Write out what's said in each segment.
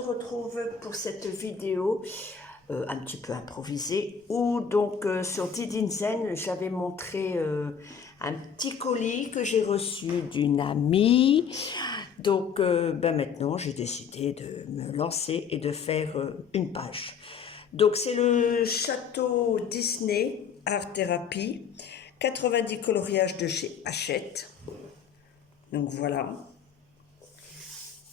retrouve pour cette vidéo un petit peu improvisée où donc sur Didinzen j'avais montré un petit colis que j'ai reçu d'une amie. Donc maintenant j'ai décidé de me lancer et de faire une page. Donc c'est le château Disney Art Therapy, 90 coloriages de chez Hachette. Donc voilà.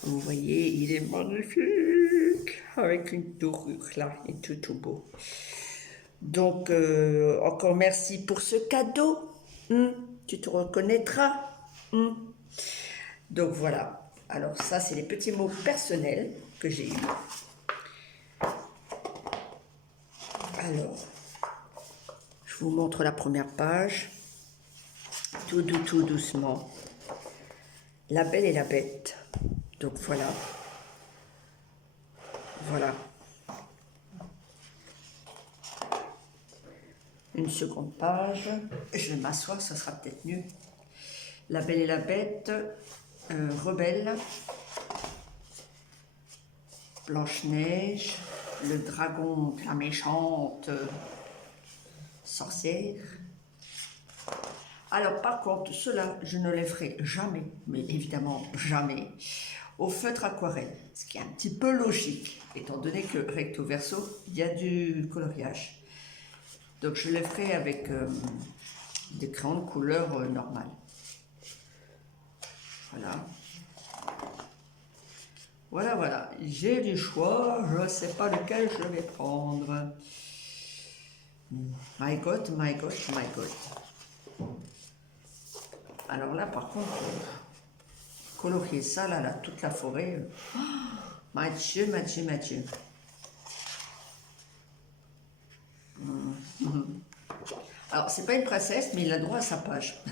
Comme vous voyez, il est magnifique, avec une dorure là, il est tout beau. Donc, encore merci pour ce cadeau. Tu te reconnaîtras. Donc voilà. Alors ça, c'est les petits mots personnels que j'ai eus. Alors, je vous montre la première page. Tout doucement. La Belle et la Bête. Donc voilà. Voilà. Une seconde page. Je vais m'asseoir, ça sera peut-être mieux. La Belle et la Bête, Rebelle, Blanche-Neige, le dragon, la méchante sorcière. Alors par contre, cela, je ne les ferai jamais, mais évidemment jamais, au feutre aquarelle, ce qui est un petit peu logique, étant donné que recto verso, il y a du coloriage. Donc je les ferai avec des crayons de couleur normale. Voilà. Voilà. J'ai du choix, je ne sais pas lequel je vais prendre. My God. Alors là, par contre, colorier ça, là, toute la forêt. Mathieu. Alors, c'est pas une princesse, mais il a droit à sa page.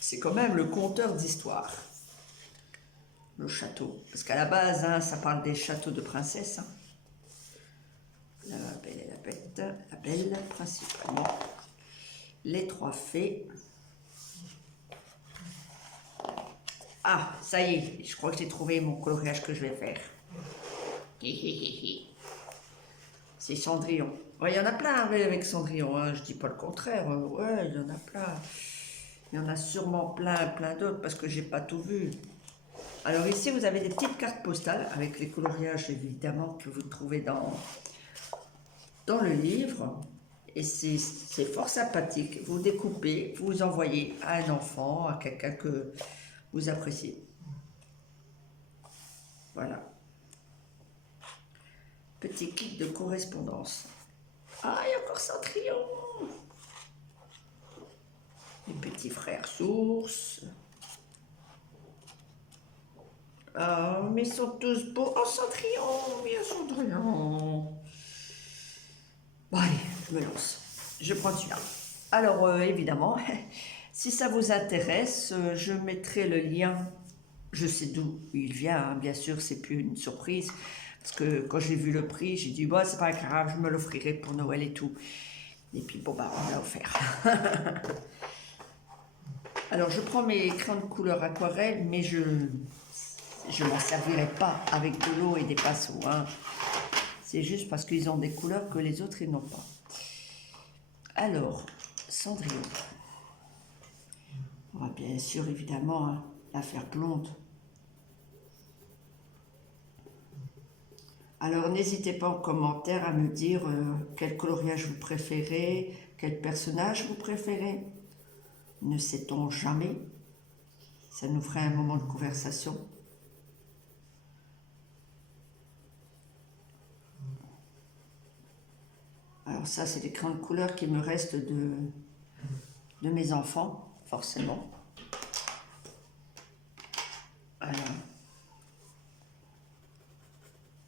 C'est quand même le conteur d'histoire. Le château. Parce qu'à la base, ça parle des châteaux de princesses. La Belle et la Bête. La Belle, principalement. Les trois fées. Ah, ça y est, je crois que j'ai trouvé mon coloriage que je vais faire. C'est Cendrillon. Ouais, il y en a plein avec Cendrillon, hein. Je dis pas le contraire. Ouais, il y en a plein. Il y en a sûrement plein d'autres parce que j'ai pas tout vu. Alors ici, vous avez des petites cartes postales avec les coloriages évidemment que vous trouvez dans le livre. Et c'est fort sympathique. Vous découpez, vous envoyez à un enfant, à quelqu'un que vous appréciez. Voilà. Petit kit de correspondance. Ah, il y a encore Cendrillon. Les petits frères sources. Ah, mais ils sont tous beaux. Oh, Cendrillon, bien Cendrillon. Bon, allez, je me lance. Je prends celui-là. Alors, évidemment, si ça vous intéresse, je mettrai le lien. Je sais d'où il vient, hein. Bien sûr, c'est plus une surprise. Parce que quand j'ai vu le prix, j'ai dit, bon, c'est pas grave, je me l'offrirai pour Noël et tout. Et puis, bon, bah, on l'a offert. Alors, je prends mes crayons de couleur aquarelle, mais je m'en servirai pas avec de l'eau et des pinceaux, hein. C'est juste parce qu'ils ont des couleurs que les autres, ils n'ont pas. Alors, Cendrillon. On va bien sûr, évidemment, hein, la faire blonde. Alors, n'hésitez pas en commentaire à me dire quel coloriage vous préférez, quel personnage vous préférez. Ne sait-on jamais. Ça nous ferait un moment de conversation. Alors ça, c'est les crayons de couleur qui me restent de mes enfants, forcément.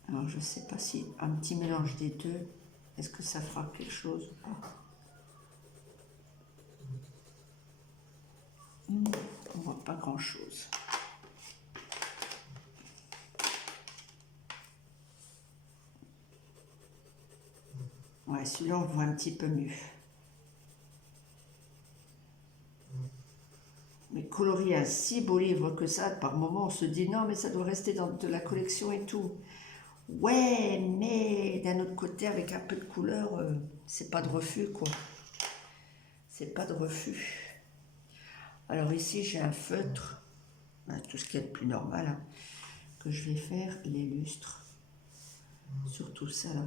Alors je ne sais pas si un petit mélange des deux, est-ce que ça fera quelque chose ou pas? On voit pas grand-chose. Ouais, celui-là, on voit un petit peu mieux. Mais colorier un si beau livre que ça, par moment, on se dit non, mais ça doit rester dans de la collection et tout. Ouais, mais d'un autre côté, avec un peu de couleur, c'est pas de refus, quoi. C'est pas de refus. Alors ici, j'ai un feutre, tout ce qui est le plus normal, hein, que je vais faire les lustres sur tout ça, là.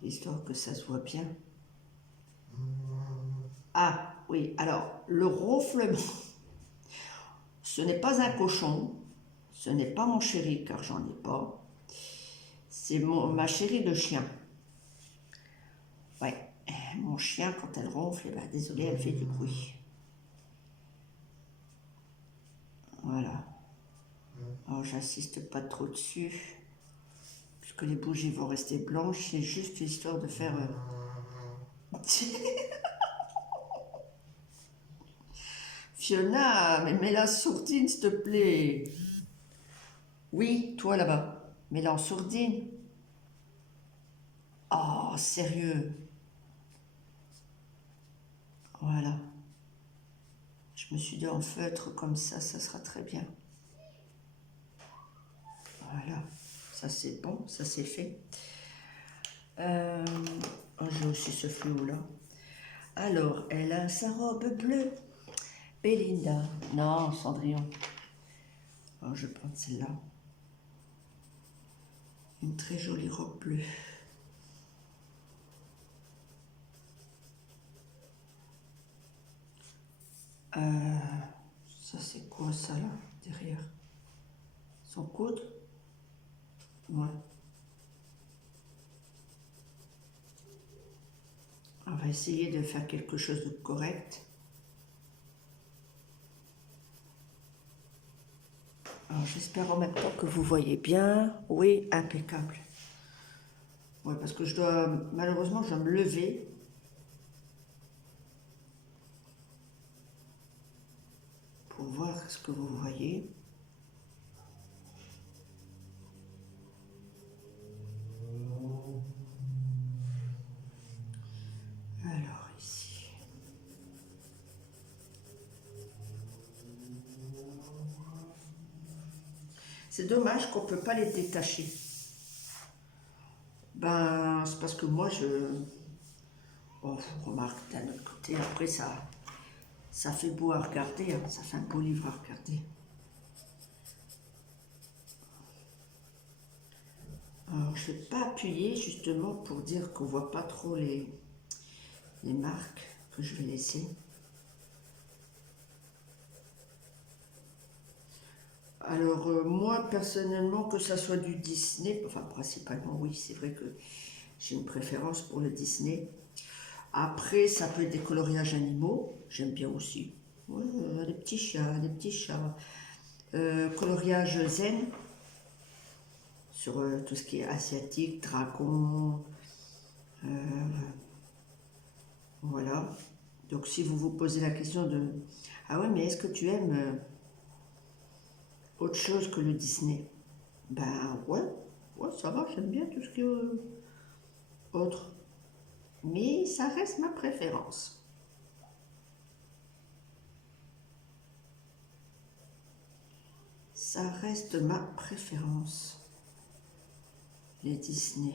Histoire que ça se voit bien. Ah, oui, alors, le ronflement, ce n'est pas un cochon, ce n'est pas mon chéri, car j'en ai pas. C'est ma chérie de chien. Ouais, mon chien, quand elle ronfle, eh ben, désolé, elle fait du bruit. Voilà. Alors, j'insiste pas trop dessus, puisque les bougies vont rester blanches. C'est juste histoire de faire... Fiona, mais mets la sourdine, s'il te plaît. Oui, toi là-bas, mets-la en sourdine. Oh, sérieux. Voilà. Je me suis dit en feutre comme ça sera très bien. Voilà. Ça c'est bon, ça c'est fait. Oh, j'ai aussi ce fluo-là. Alors, elle a sa robe bleue. Belinda. Non, Cendrillon. Oh, je vais prendre celle-là. Une très jolie robe bleue. Ça c'est quoi ça là, derrière? Son coude? Ouais. On va essayer de faire quelque chose de correct. Alors j'espère en même temps que vous voyez bien. Oui, impeccable. Oui, parce que malheureusement, je dois me lever. Pour voir ce que vous voyez. Alors ici. C'est dommage qu'on ne peut pas les détacher. Ben, c'est parce que moi, bon, remarque, d'un autre côté, après, ça fait beau à regarder, hein, ça fait un beau livre à regarder. Alors, je ne vais pas appuyer, justement, pour dire qu'on ne voit pas trop les marques que je vais laisser. Alors, moi, personnellement, que ça soit du Disney, enfin, principalement, oui, c'est vrai que j'ai une préférence pour le Disney. Après, ça peut être des coloriages animaux, j'aime bien aussi. Ouais, des petits chiens, des petits chats. Coloriage zen, sur tout ce qui est asiatique, dragon. Voilà. Donc, si vous vous posez la question de... Ah ouais, mais est-ce que tu aimes autre chose que le Disney? Ben ouais, ça va, j'aime bien tout ce qui est autre. Mais ça reste ma préférence. Ça reste ma préférence. Les Disney.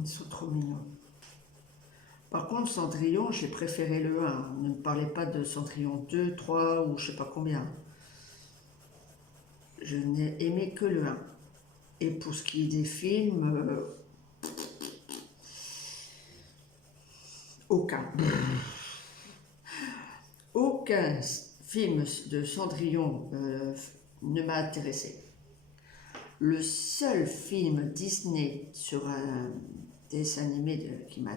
Ils sont trop mignons. Par contre, Cendrillon, j'ai préféré le 1. Ne me parlez pas de Cendrillon 2, 3 ou je sais pas combien. Je n'ai aimé que le 1. Et pour ce qui est des films, aucun. Aucun film de Cendrillon ne m'a intéressé. Le seul film Disney sur un dessin animé qui m'a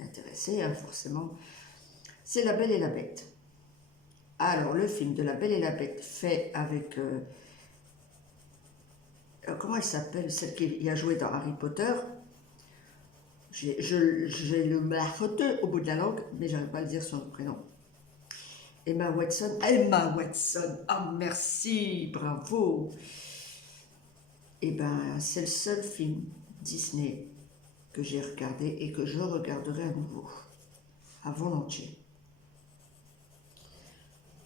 intéressé, hein, forcément, c'est La Belle et la Bête. Alors, le film de La Belle et la Bête fait avec... comment elle s'appelle, celle qui a joué dans Harry Potter? J'ai le marteau au bout de la langue, mais j'arrive pas à le dire son prénom. Emma Watson. Emma Watson. Ah, merci, bravo. Eh ben, c'est le seul film Disney que j'ai regardé et que je regarderai à nouveau, à volontiers.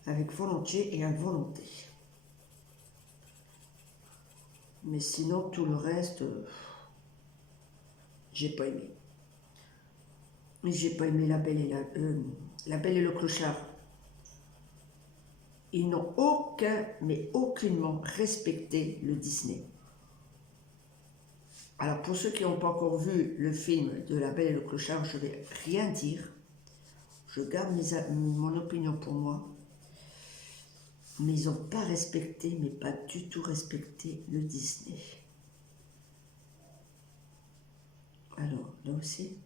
Avec volontiers et à volonté. Mais sinon, tout le reste, j'ai pas aimé. J'ai pas aimé La Belle et le Clochard. Ils n'ont mais aucunement respecté le Disney. Alors pour ceux qui n'ont pas encore vu le film de La Belle et le Clochard, je vais rien dire. Je garde mon opinion pour moi. Mais ils n'ont pas respecté, mais pas du tout respecté le Disney. Alors, là aussi.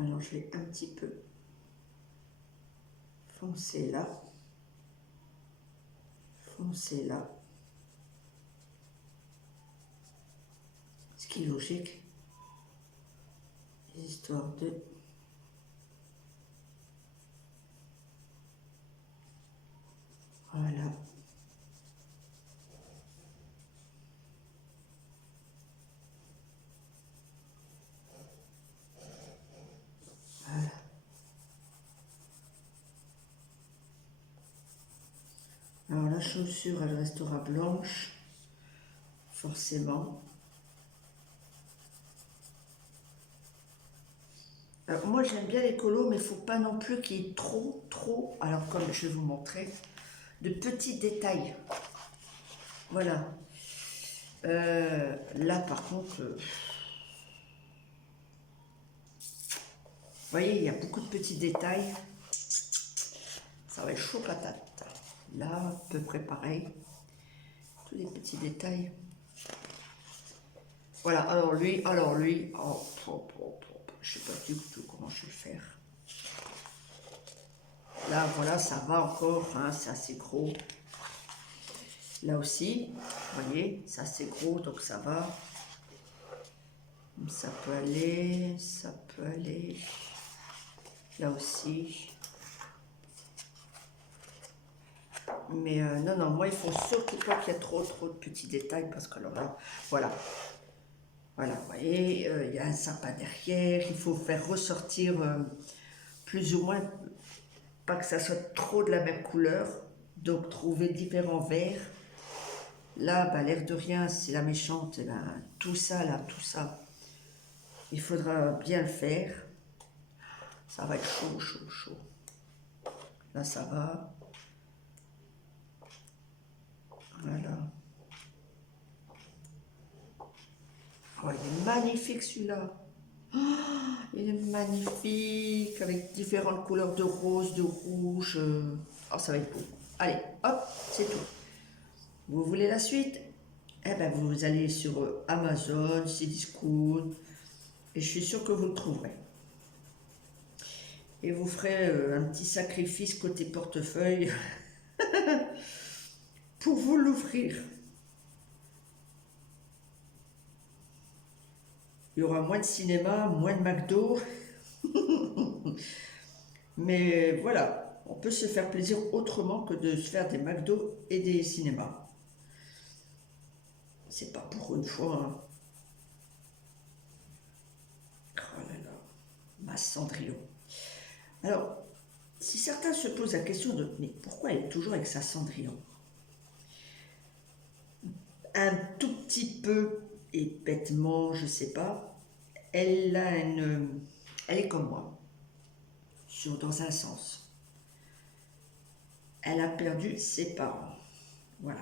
Alors, je vais un petit peu foncer là. Foncer là. Ce qui est logique. Histoire de... Voilà. Voilà. Alors la chaussure, elle restera blanche, forcément. Alors, moi j'aime bien les colos, mais il ne faut pas non plus qu'il y ait trop, alors comme je vais vous montrer, de petits détails. Voilà. Là par contre, vous voyez, il y a beaucoup de petits détails. Ça va être chaud patate. Là, à peu près pareil. Tous les petits détails. Voilà, alors lui, oh, je ne sais pas du tout comment je vais le faire. Là, voilà, ça va encore, hein, c'est assez gros. Là aussi, vous voyez, c'est assez gros, donc ça va. Ça peut aller, ça peut aller. Là aussi. Mais non, moi, il faut surtout pas qu'il y ait trop de petits détails, parce que alors là, voilà. Voilà, vous voyez, il y a un sapin derrière, il faut faire ressortir plus ou moins, pas que ça soit trop de la même couleur, donc trouver différents verts. Là, bah, l'air de rien, c'est la méchante, et ben, tout ça, là, tout ça, il faudra bien le faire. Ça va être chaud. Là, ça va. Voilà. Oh, il est magnifique celui-là. Oh, il est magnifique, avec différentes couleurs de rose, de rouge. Oh, ça va être beau. Allez, hop, c'est tout. Vous voulez la suite? Eh ben, vous allez sur Amazon, Cdiscount, et je suis sûre que vous le trouverez. Et vous ferez un petit sacrifice côté portefeuille pour vous l'offrir. Il y aura moins de cinéma, moins de McDo. Mais voilà, on peut se faire plaisir autrement que de se faire des McDo et des cinémas. C'est pas pour une fois. Hein. Oh là là, ma Cendrillon. Alors, si certains se posent la question de mais pourquoi elle est toujours avec sa Cendrillon? Un tout petit peu, et bêtement, je sais pas, elle est comme moi, dans un sens. Elle a perdu ses parents. Voilà.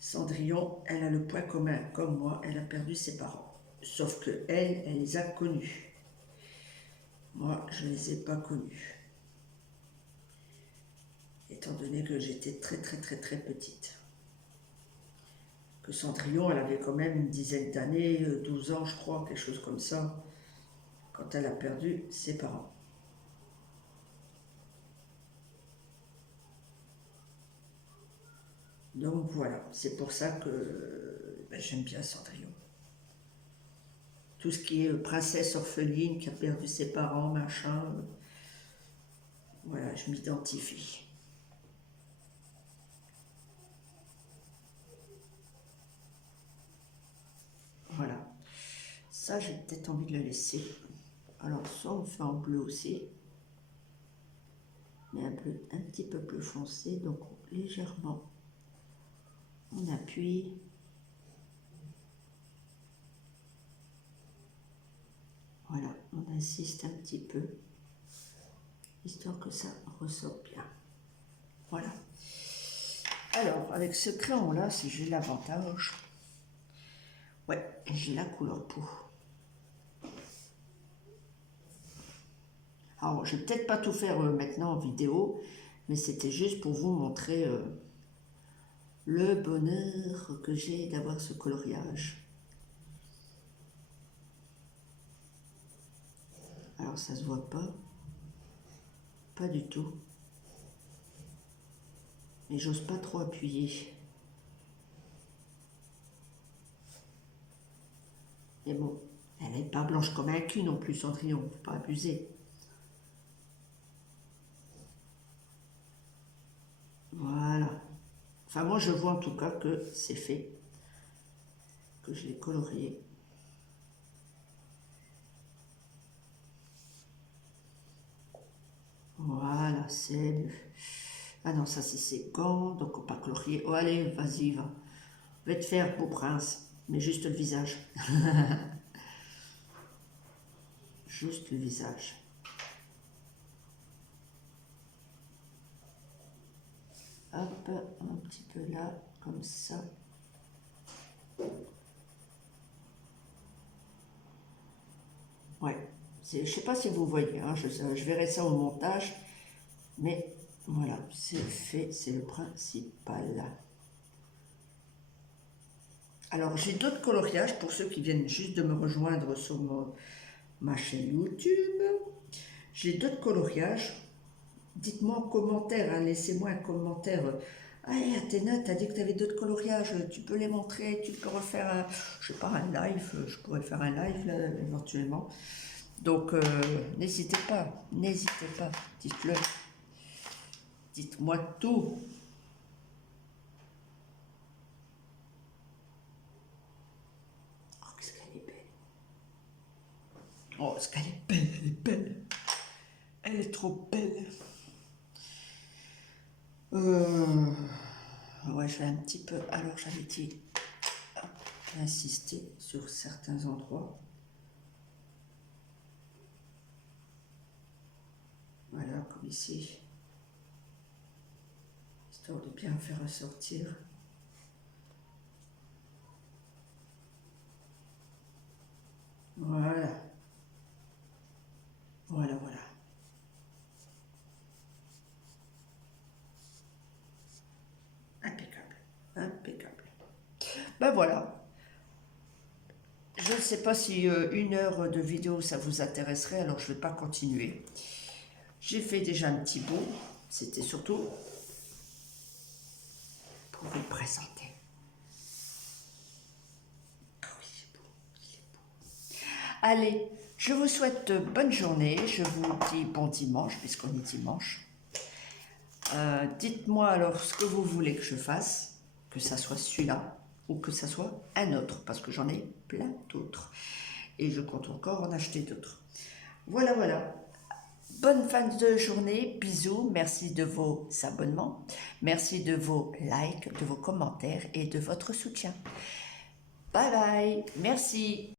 Cendrillon, elle a le point commun, comme moi, elle a perdu ses parents. Sauf que elle les a connus. Moi, je ne les ai pas connus. Étant donné que j'étais très petite. Que Cendrillon, elle avait quand même une dizaine d'années, 12 ans je crois, quelque chose comme ça, quand elle a perdu ses parents. Donc voilà, c'est pour ça que j'aime bien Cendrillon. tout ce qui est princesse orpheline qui a perdu ses parents, machin. Voilà, je m'identifie. Voilà. Ça, j'ai peut-être envie de le laisser. Alors, soit on fait en bleu aussi, mais un bleu un petit peu plus foncé, donc légèrement, on appuie. Voilà, on insiste un petit peu, histoire que ça ressorte bien. Voilà. Alors, avec ce crayon-là, si j'ai l'avantage, ouais, j'ai la couleur peau. Alors, je vais peut-être pas tout faire maintenant en vidéo, mais c'était juste pour vous montrer le bonheur que j'ai d'avoir ce coloriage. Alors, ça se voit pas du tout. Mais j'ose pas trop appuyer. Mais bon, elle n'est pas blanche comme un cul non plus, Cendrillon, faut pas abuser. Voilà. Enfin, moi, je vois en tout cas que c'est fait, que je l'ai colorié. Voilà, c'est... Ah non, ça c'est ses gants, donc on va pas colorier. Oh, allez, vas-y, va. Va te faire, beau prince, mais juste le visage. Juste le visage. Hop, un petit peu là, comme ça. Ouais, je sais pas si vous voyez, hein, je verrai ça au montage, mais voilà, c'est fait, c'est le principal. Alors, j'ai d'autres coloriages pour ceux qui viennent juste de me rejoindre sur ma chaîne YouTube. J'ai d'autres coloriages. Dites-moi en commentaire, hein, laissez-moi un commentaire. Hey Athéna, t'as dit que tu avais d'autres coloriages, tu peux les montrer, tu peux refaire un, je sais pas, un live, je pourrais faire un live là, éventuellement. Donc, n'hésitez pas, dites-le. Dites-moi tout. Oh, qu'est-ce qu'elle est belle. Oh, qu'est-ce qu'elle est belle, elle est belle. Elle est trop belle. Ouais, je vais un petit peu... Alors, j'avais dit... insister sur certains endroits. Voilà, comme ici. Histoire de bien faire ressortir. Voilà. Voilà, voilà. Impeccable. Impeccable. Ben voilà. Je ne sais pas si 1 heure de vidéo ça vous intéresserait, alors je ne vais pas continuer. J'ai fait déjà un petit bout. C'était surtout pour vous le présenter. Ah oui, c'est beau, c'est beau. Allez, je vous souhaite bonne journée. Je vous dis bon dimanche, puisqu'on est dimanche. Dites-moi alors ce que vous voulez que je fasse, que ça soit celui-là ou que ça soit un autre, parce que j'en ai plein d'autres. Et je compte encore en acheter d'autres. Voilà, voilà. Bonne fin de journée, bisous, merci de vos abonnements, merci de vos likes, de vos commentaires et de votre soutien. Bye bye, merci.